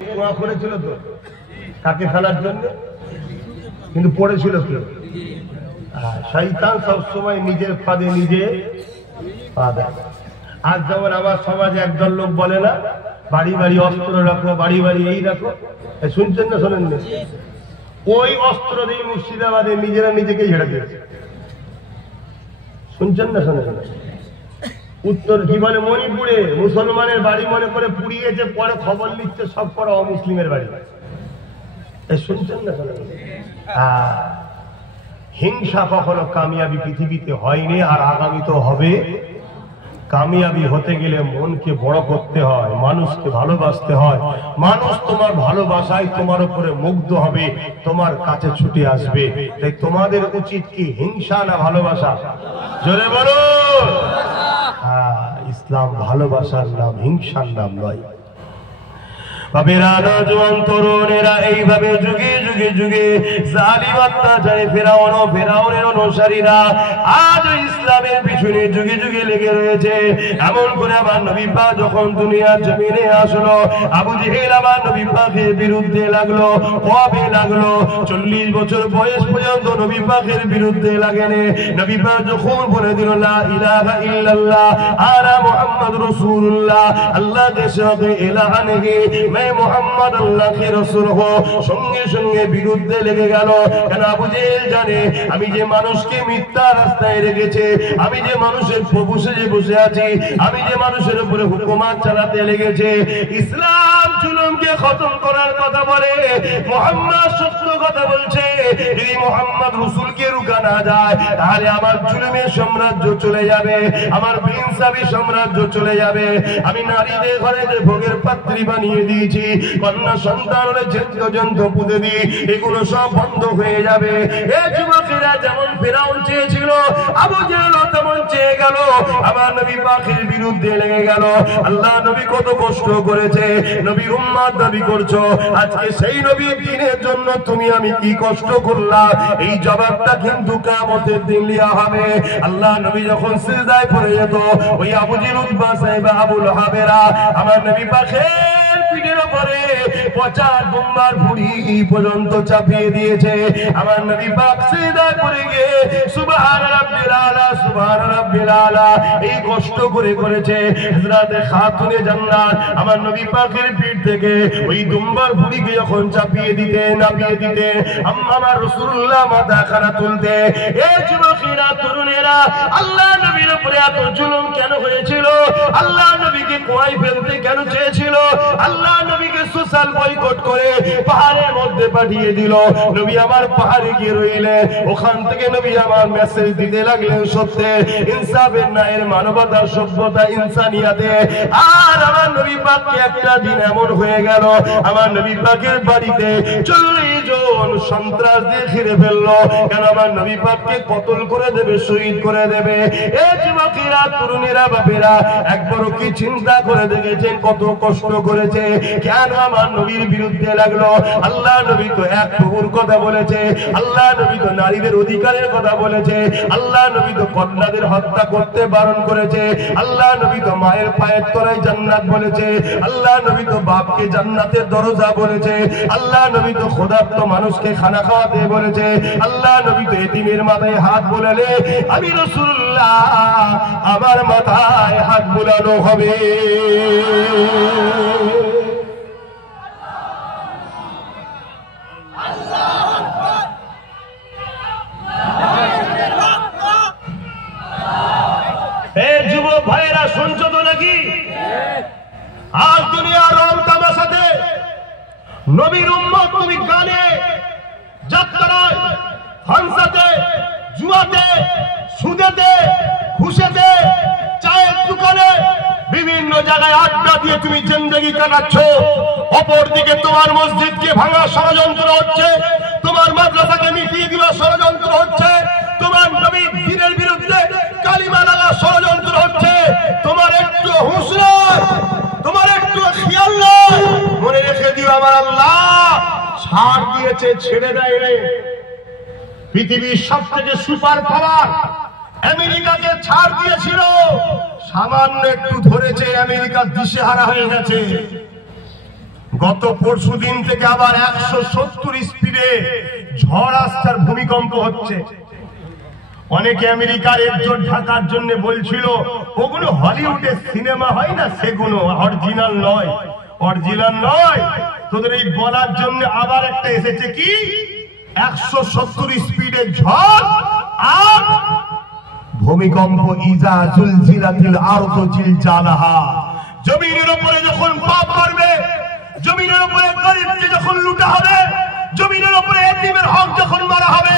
কুয়া করেছিল তো তাকে ফেলার জন্য, কিন্তু পড়েছিল কি? শয়তান সবসময় নিজের ফাঁদে নিজে পা দেয়। আজ যেমন আমার সমাজে একদল লোক বলে না, বাড়ি বাড়ি অস্ত্র রাখো, বাড়ি বাড়ি এই রাখো, শুনছেন না শোনেন না? ওই অস্ত্র দিয়ে মুর্শিদাবাদে নিজেরা নিজেকে ঝেড়ে দিয়েছে। শুনছেন না শোনেন না? উত্তর কি বলে, মণিপুরে মুসলমানের বাড়ি মনে করে পুড়িয়েছে, পরে খবর নিচ্ছে সব করা অমুসলিমের বাড়ি। শুনছেন না শোনেন? হিংসা কখনো কামিয়াবি পৃথিবীতে হয়নি, আর আগামী তো হবে। কামিয়াবি হতে গেলে মনকে বড় করতে হয়, মানুষকে ভালোবাসতে হয়। মানুষ তোমার ভালোবাসায় তোমার উপরে মুগ্ধ হবে, তোমার কাছে ছুটে আসবে। তাই তোমাদের উচিত কি হিংসা না ভালোবাসা? জোরে বলো। ইসলাম ভালোবাসার নাম, হিংসার নাম নয়। বাবেরা, নওজোয়ান তরুণেরা এইভাবে যুগে যুগে যুগে জালিম অত্যাচারে ফেরাউনের অনুসারীরা আজ ইসলামের পিছনে যুগে যুগে লেগে রয়েছে। এমন করে আমার নবী পাক যখন দুনিয়ার জমিনে আসলো, আবু জেহেল আমার নবী পাকের বিরুদ্ধে লাগলো। কবে লাগলো? 40 বছর বয়স পর্যন্ত নবী পাকের বিরুদ্ধে লাগেনি। নবী পাক যখন বলে দিল লা ইলাহা ইল্লাল্লাহ আনা মুহাম্মাদুর রাসূলুল্লাহ, আল্লাহ কে সাথ ইলাহা নেহি, मैं मोहम्मद अल्लाह के रसूल हो, সঙ্গে সঙ্গে বিরুদ্ধে লেগে গেল। কেন? আবু জেহেল জানে আমি যে মানুষকে মিথ্যা রাস্তায় রেখেছে, আমি যে মানুষের প্রভু সেজে বসে আছি, আমি যে মানুষের উপরে হুকুমত চালাতে লেগেছে, ইসলাম জুলুমকে খতম করার কথা বলে, মুহাম্মদ সত্য কথা বলছে। যদি মুহাম্মদ রাসূলকে রুখা না যায়, তাহলে আমার জুলুমের সাম্রাজ্য চলে যাবে, আমার বেইনসাফি সাম্রাজ্য চলে যাবে। আমি নারীদের ঘরে যে ভোগের পাত্রী বানিয়ে দিয়েছি, কন্যা সন্তান হলে পর্যন্ত পুঁতে দিই, এগুলো সব বন্ধ হয়ে যাবে। এই যুবকেরা যেমন ফেরাউন চেয়েছিল, আবু জেহেল তেমন চেয়ে গেল, আমার নবী পাকের বিরুদ্ধে লেগে গেল। আল্লাহ নবী কত কষ্ট করেছে, নবীর উম্মত দাবি করছো, আজকে সেই নবীর দ্বীনের জন্য তুমি আমি কি কষ্ট করলাম, এই জবাবটা কিন্তু কিয়ামতের দিন লিয়া হবে। আল্লাহ নবী যখন সিজদায় পড়ে যেত, ওই আবু জেহেল, উতবা, সাইবা, আবু লাহাবেরা আমার নবী পাকের পিঠের উপরে পচা বোম্বার ভুঁড়ি পর্যন্ত চাপিয়ে দিয়েছে। আমার নবী পাক সিজদায় পড়ে গিয়ে সুবহান রাব্বিল আলা, সুবহান রাব্বিল আলা এই কষ্ট করে করেছে। হযরত খাতুনে জান্নাত আমার নবী পাকের পিঠ থেকে ওই দুম্বার ভুঁড়িকে যখন চাপিয়ে দিতে নাপিয়ে দিতে, আমার রাসূলুল্লাহ মাথাখানা তুলতে। এই যুবকেরা, তরুণেরা, আল্লাহ নবীর উপরে এত জুলুম কেন হয়েছিল? আল্লাহ নবীকে কুয়ায় ফেলতে কেন চেয়েছিল? আল্লাহ নবীকে সোশ্যাল বয়কট করে পাহাড়ের মধ্যে পাঠিয়ে দিল। নবী আমার পাহাড়ে গিয়ে রইলেন, ওখান থেকে নবী আমার মেসেজ দিতে লাগলেন সত্যের, ইনসাফের, ন্যায়ের, মানবতার, সভ্যতা, ইনসানিয়াতে। আর আমার নবী পাককে একটা দিন এমন হয়ে গেল, আমার নবী পাকের বাড়িতে 40 জন সন্ত্রাস দিয়ে ঘিরে ফেললো। কেন? আমার নবী পাককে কতল করে দেবে, শহীদ করে দেবে। এই যুবকেরা, তরুণেরা, বাপেরা, একবারও কি চিন্তা করে দেখেছেন কত কষ্ট করেছে? কেন আমার নবীর বিরুদ্ধে লাগলো? আল্লাহ নবী তো এক প্রভুর কথা বলেছে, আল্লাহ নবী তো নারীদের অধিকারের কথা বলেছে, আল্লাহ নবী তো কন্যাদের হত্যা করতে বারণ করেছে, আল্লাহ নবী তো মায়ের পায়ের তলায় জান্নাত বলেছে, আল্লাহ নবী তো বাপকে জান্নাতের দরজা বলেছে, আল্লাহ নবী তো ক্ষুধার্ত মানুষকে খানা খাওয়াতে বলেছে, আল্লাহ নবী তো এতিমের মাথায় হাত বোলালে আমি রাসূলুল্লাহ আমার মাথায় হাত বোলানো হবে। যুবক ভাইয়েরা, শুনছো তো নাকি? আজ দুনিয়ার রং তামাশাতে নবীর উম্মত তুমি গানে, যাত্রায়, হানসাতে, জুয়াতে, সুদেতে, ঘুষেতে, চায়ের দোকানে, বিভিন্ন জায়গায় আড্ডা দিয়ে তুমি জিন্দেগি কাটাচ্ছ। অপরদিকে তোমার মসজিদকে ভাঙার ষড়যন্ত্র হচ্ছে, তোমার মাদ্রাসাকে মিটিয়ে দেওয়ার ষড়যন্ত্র হচ্ছে, তোমার নবীর দ্বীনের বিরুদ্ধে কালিমা লাগার ষড়যন্ত্র হচ্ছে। তোমার একটু হুঁশ নয়, তোমার একটু খেয়াল নয়। মনে রেখে দিও, আমার আল্লাহ ছাড় দিয়েছে, ছেড়ে দেয় রে। পৃথিবীর সব থেকে সুপার পাওয়ার আমেরিকাকে ছাড় দিয়েছিল, সামান্য একটু ধরেছে, আমেরিকা দিশেহারা হয়ে গেছে। গত পরশুদিন থেকে আবার 170 স্পিডে ঝড় আসছে আর ভূমিকম্প হচ্ছে। অনেকে আমেরিকার একজোট ঢাকার জন্য বলছিল ওগুলো হলিউডের সিনেমা হয় না, সেগুলো অরিজিনাল নয়, অরিজিনাল নয়। তোদের এই বলার জন্য আবার একটা এসেছে কি 170 স্পিডের ঝড় আর ভূমিকম্প। ইজা জুলজিলাতিল আরদু জিলজালাহা, জমিনের উপরে যখন পাপ করবে, জমিনের উপরে গরিবকে যখন লুটা হবে, জমিনের উপরে এতিমের হক যখন মারা হবে,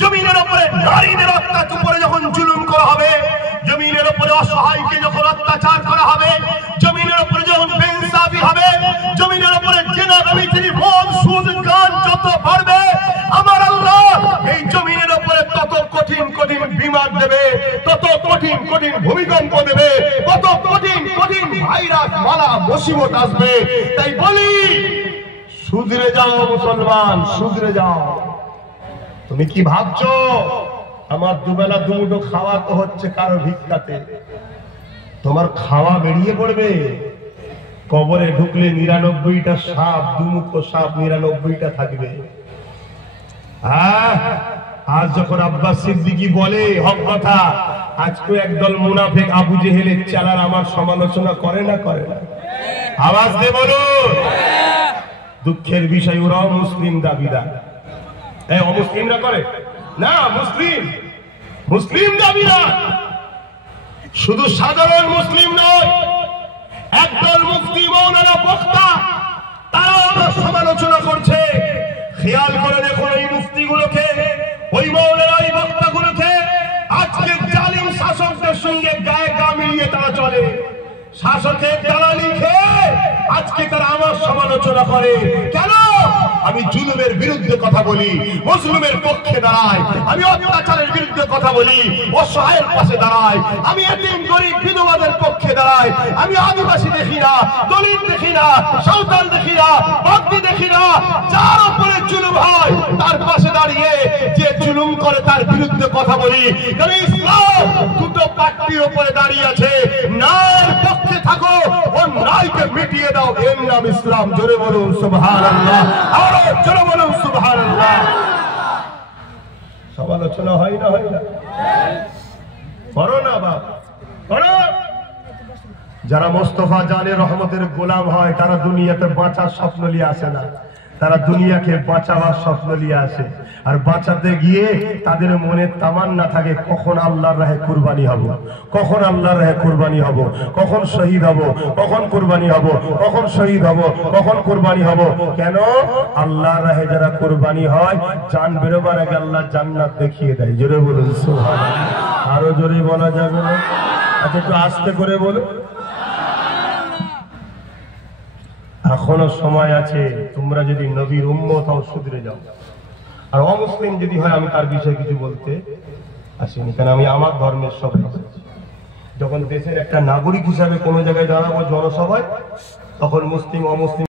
জমিনের উপরে নারীদের অত্যাচার উপরে যখন জুলুম করা হবে, জমিনের উপরে অসহায়কে যখন অত্যাচার করা হবে, জমিনের উপরে যখন বেইনসাফি হবে, জমিনের উপরে জিনা বিক্রি মদ সুদ গান যত বাড়বে, আমার আল্লাহ এই জমিনের উপরে তত কঠিন কঠিন বিমার দেবে, তত কঠিন কঠিন ভূমিকম্প দেবে, তত কঠিন কঠিন ভাইরাস মালা মুসিবত আসবে। তাই বলি সুধরে যাও মুসলমান, সুধরে যাও। তুমি কি ভাবছো আমার দুবেলা দুমুঠো খাওয়া তো হচ্ছে কারো ভিক্ষাতে? তোমার খাওয়া বেরিয়ে পড়বে। কবরে ঢুকলে 99টা সাপ, দুমুখো সাপ 99টা থাকবে। আজ যখন আব্বাস সিদ্দিকী বলে হক কথা, আজকে একদল মুনাফিক আবু জেহেলের চালার আমার সমালোচনা করে না, করে না? আওয়াজ দিয়ে বলুন। দুঃখের বিষয় ওরাও মুসলিম দাবিদার। অমুসলিমরা করে না, মুসলিম মুসলিম দাবিদার। শুধু সাধারণ মুসলিম নয়, একদল মুফতি মৌলানা বক্তা তারাও সমালোচনা করছে। খেয়াল করে দেখুন এই মুফতিগুলোকে, ওই মৌলানা ওই বক্তাগুলোকে আজকে জালিম শাসকদের সঙ্গে গায়ে গা মিলিয়ে তারা চলে। শাসকের দালালি খেয়ে আজকে তারা আমার সমালোচনা করে। কেন? আমি জুলুমের বিরুদ্ধে কথা বলি, মুসলিমের পক্ষে দাঁড়াই, আমি অত্যাচারের বিরুদ্ধে কথা বলি, অসহায়ের পাশে দাঁড়াই, আমি এতিম গরিব বিধবাদের পক্ষে দাঁড়াই, আমি আদিবাসী দেখি না, দলিত দেখি না, সাঁওতাল দেখি না, ভক্তি দেখি না, যার উপরে জুলুম হয় তার পাশে দাঁড়িয়ে যে জুলুম করে তার বিরুদ্ধে কথা বলি। কারণ ইসলাম দুটো পাট্টির উপরে দাঁড়িয়ে আছে, নার পক্ষে থাকো ও নাইকে মিটিয়ে দাও, এর নাম ইসলাম। জোরে বলুন সুবহানাল্লাহ, আরো জোরে বলুন সুবহানাল্লাহ। সমালোচনা হয় না, হয় না? করো না বাপ, করো। যারা মোস্তফা জানে রহমতের গোলাম হয় তারা দুনিয়াতে বাঁচার স্বপ্ন নিয়ে আসে না, তারা দুনিয়াকে বাঁচাবার স্বপ্ন নিয়ে আসে। আর বাঁচাতে গিয়ে তাদের মনে তামান্না থাকে কখন আল্লাহর রাহে কুরবানি হব, কখন আল্লাহর রাহে কুরবানি হব, কখন শহীদ হব, কখন কুরবানি হব, কখন শহীদ হব, কখন কুরবানি হব। কেন? আল্লাহর রাহে যারা কুরবানি হয় জান বেরোবার আগে আল্লাহ জান্নাত দেখিয়ে দেয়। জোরে বলুন সুবহানাল্লাহ। আরো জোরে বলা যাবে না? আচ্ছা একটু আস্তে করে বলো। এখনো সময় আছে, তোমরা যদি নবীর উম্মত হও শুধরে যাও। আর অমুসলিম যদি হয় আমি তার বিষয়ে কিছু বলতে আসিনি, কারণ আমি আমার ধর্মের সব যখন দেশের একটা নাগরিক হিসাবে কোনো জায়গায় দাঁড়াবো জনসভায়, তখন মুসলিম অমুসলিম